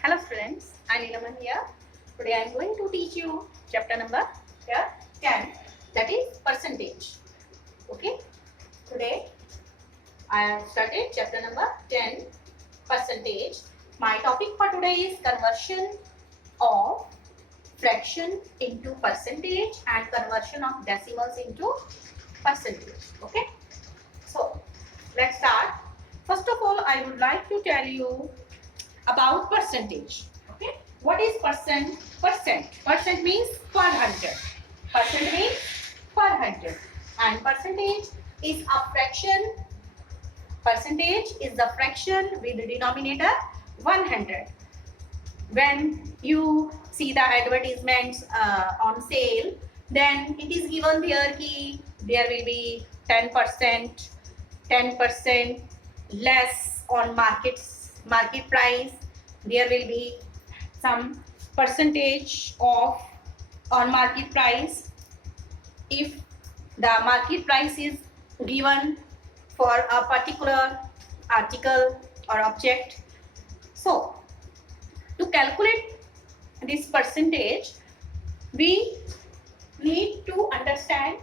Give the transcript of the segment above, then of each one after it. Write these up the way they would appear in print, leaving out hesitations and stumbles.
Hello students, I am Neelaman here. Today I am going to teach you chapter number here 10, that is percentage. Okay, today I have started chapter number 10, percentage. My topic for today is conversion of fraction into percentage and conversion of decimals into percentage. Okay, so let's start. First of all, I would like to tell you about percentage. Okay, what is percent? Percent means per hundred. Percent means per hundred, and percentage is a fraction. Percentage is the fraction with the denominator 100. When you see the advertisements on sale, then it is given there ki there will be 10%, 10% less on market price. There will be some percentage off on market price if the market price is given for a particular article or object. So to calculate this percentage, we need to understand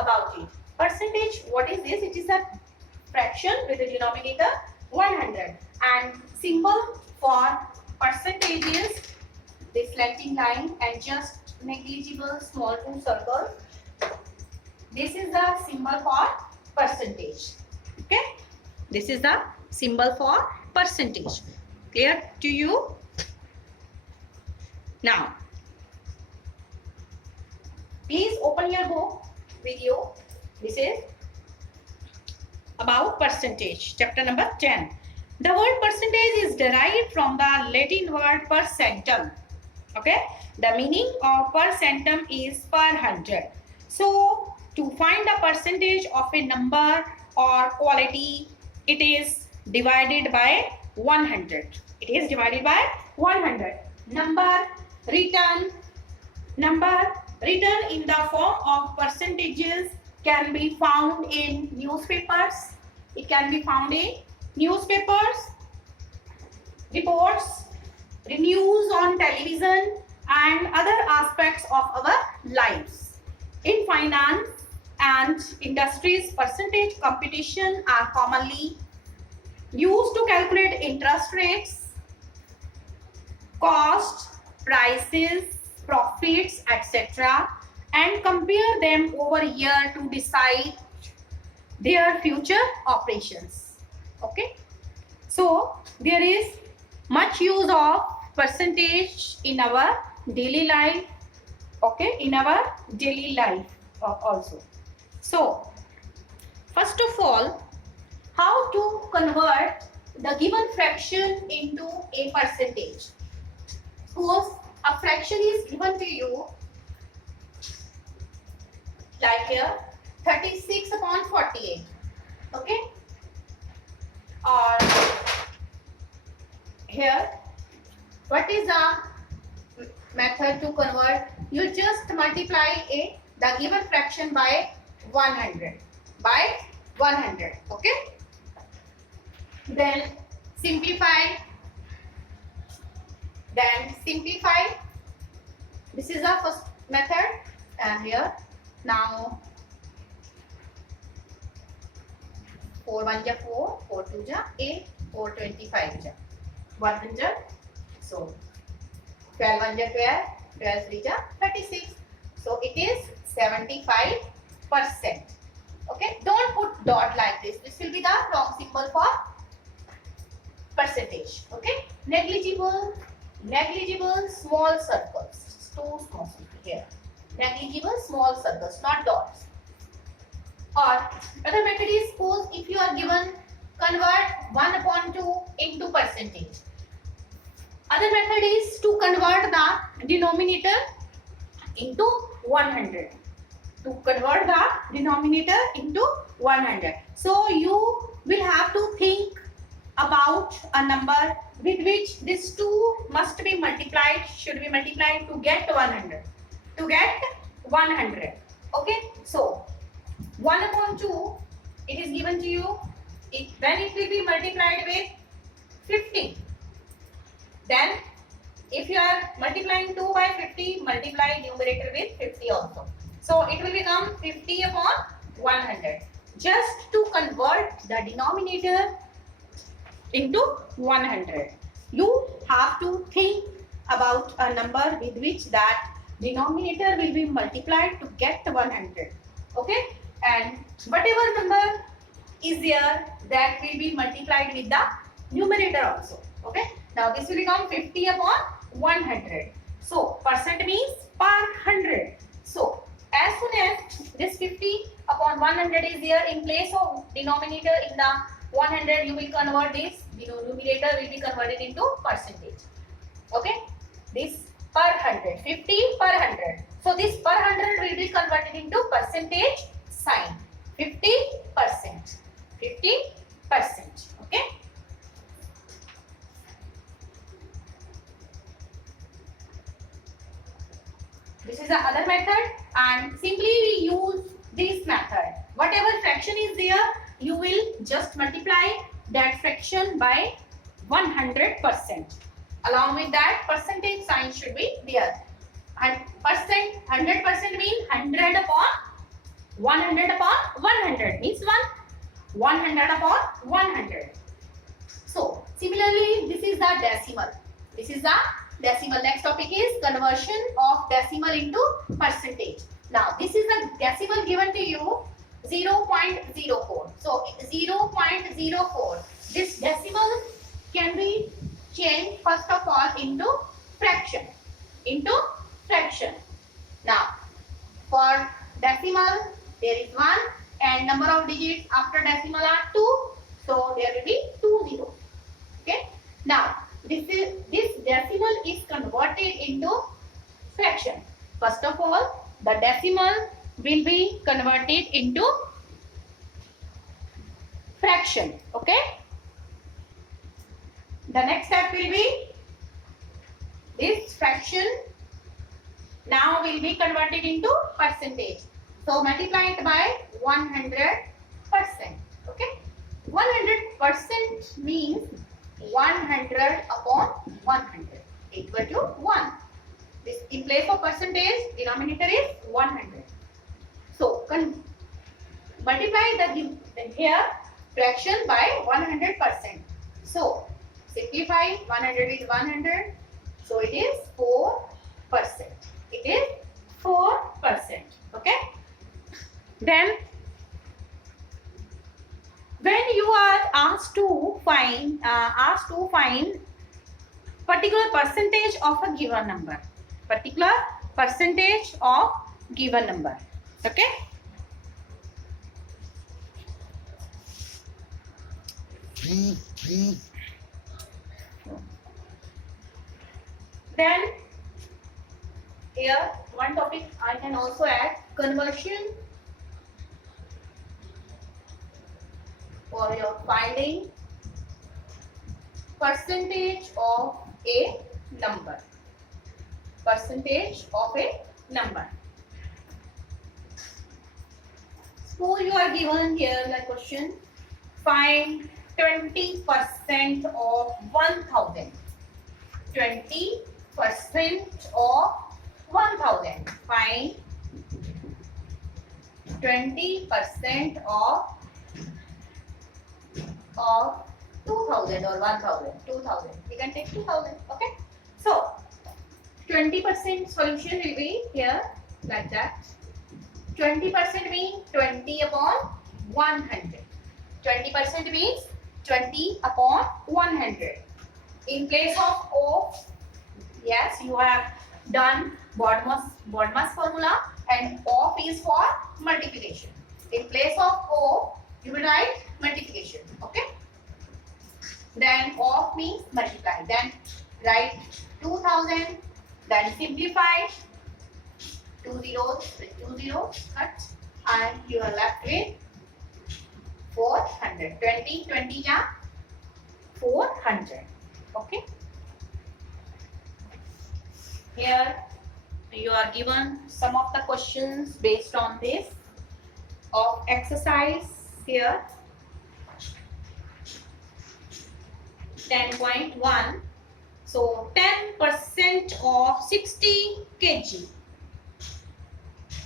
about it. Percentage, what is this? It is a fraction with the denominator 100, and symbol for percentage is this slanting line and just negligible small two circles. This is the symbol for percentage. Okay, this is the symbol for percentage. Clear to you? Now, please open your book with you. This is about percentage, chapter number 10. The word percentage is derived from the Latin word per centum. Okay, the meaning of per centum is per hundred. So to find the percentage of a number or quality, it is divided by 100. It is divided by 100. Number written in the form of percentages can be found in newspapers. It can be found in newspapers, reports, news on television, and other aspects of our lives. In finance and industries, percentage computation are commonly used to calculate interest rates, cost, prices, profits, etc., and compare them over a year to decide their future operations. Okay, so there is much use of percentage in our daily life. Okay, in our daily life also. So first of all, how to convert the given fraction into a percentage? Suppose a fraction is given to you like here 36 upon 48. Okay, or here what is the method to convert? You just multiply the given fraction by 100. Okay, then simplify. This is the first method, and here now 4 1 ja 4, 4 2 ja 8, 4 25 ja 100. So 12 1 ja 12, 12 3 ja 36. So it is 75%. Okay, don't put dot like this. This will be the wrong symbol for percentage. Okay, negligible small circles. Two small circles here. Negligible small circles, not dots. Or other method is, suppose if you are given convert 1 upon 2 into percentage. Other method is to convert the denominator into 100. To convert the denominator into 100. So you will have to think about a number with which this 2 must be multiplied, should be multiplied to get 100. Okay, so 1 upon 2, it is given to you. When it will be multiplied with 50, then if you are multiplying 2 by 50, multiply numerator with 50 also. So it will become 50 upon 100. Just to convert the denominator into 100, you have to think about a number with which that denominator will be multiplied to get 100. Okay, and whatever number is there, that will be multiplied with the numerator also. Okay, now this will become 50 upon 100. So percent means per 100. So as soon as this 50 upon 100 is there, in place of denominator in the 100, you will convert this, the numerator will be converted into percentage. Okay, this per 100, 50 per 100. So this per 100 will be converted into percentage sign. 50%. 50%. Okay. This is the other method, and simply we use this method. Whatever fraction is there, you will just multiply that fraction by 100%. Along with that, percentage sign should be there. And 100% means 100 upon 100 upon 100 means 100 upon 100. So similarly, this is the decimal. This is the decimal. Next topic is conversion of decimal into percentage. Now this is the decimal given to you 0.04. So 0.04. This decimal can be changed first of all into fraction. Now for decimal there is 1 and number of digits after decimal are 2. So there will be 2 zeros. Okay. Now this decimal is converted into fraction. First of all, the decimal will be converted into fraction. Okay. The next step will be this fraction now will be converted into percentage. So multiply it by 100%. Okay. 100% means 100 upon 100 equal to 1. This in place of percentage, denominator is 100. So multiply the here fraction by 100%. So simplify 100 with 100. So it is 4%. It is 4%. Okay. Then when you are asked to find particular percentage of a given number, okay. Then here one topic I can also add, conversion for your finding percentage of a number. Suppose you are given here the question, find 20% of 1000. 20% of 1000. Find 20% of 2000 or 1000. 2000. We can take 2000. Okay. So 20% solution will be here like that. 20% means 20 upon 100. 20% means 20 upon 100. In place of O, yes, you have done BODMAS formula, and OF is for multiplication. In place of O, you will write multiplication. Okay. Then OF means multiply. Then write 2000. Then simplify. 2 zeros cut, and you are left with 400. 20 yeah, 400. Okay. Here you are given some of the questions based on this of exercise here 10.1. So 10 10% of 60 kg.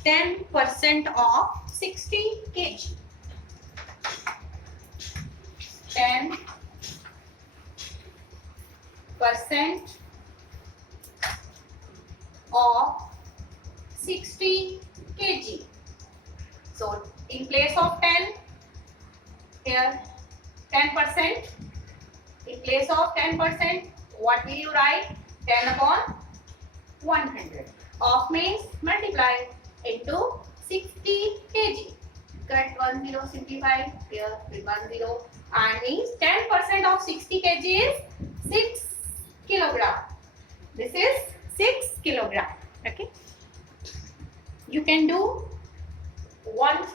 10% of 60 kg. 10% of 60 kg. So in place of 10, here 10%. In place of 10%, what will you write? 10 upon 100. Of means multiply into 60 kg. Cut 1 0, simplify here with 1 0, and means 10% of 60 kg is 6 kilogram. This is 6 kilogram. Okay. You can do one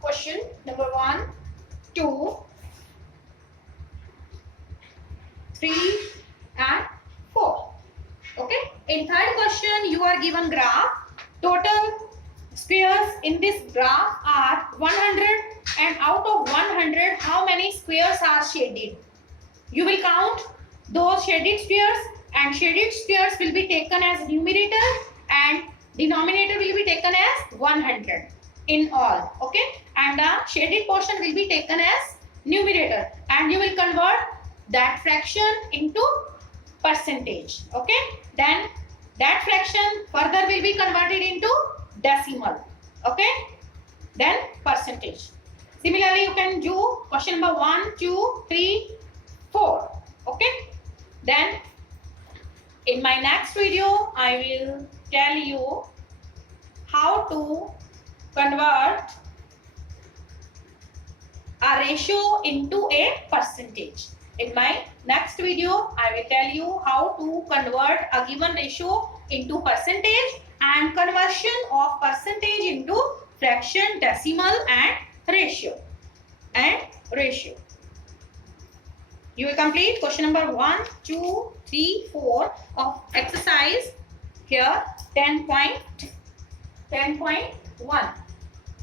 question, number 1, 2, 3 and 4. Okay. In third question, you are given graph. Total squares in this graph are 100, and out of 100, how many squares are shaded? You will count those shaded squares, and shaded squares will be taken as numerator and denominator will be taken as 100 in all. Okay. And the shaded portion will be taken as numerator, and you will convert that fraction into percentage. Okay. Then that fraction further will be converted into decimal. Okay. Then percentage. Similarly, you can do question number 1, 2, 3, 4. Okay. Then in my next video, I will tell you how to convert a ratio into a percentage. In my next video, I will tell you how to convert a given ratio into percentage and conversion of percentage into fraction, decimal and ratio. You will complete question number 1, 2, 3, 4 of exercise here 10.1.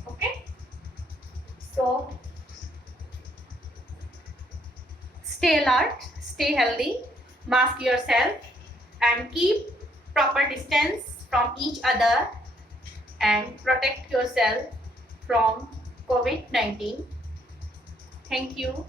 Okay. So stay alert, stay healthy, mask yourself and keep proper distance from each other and protect yourself from COVID-19. Thank you.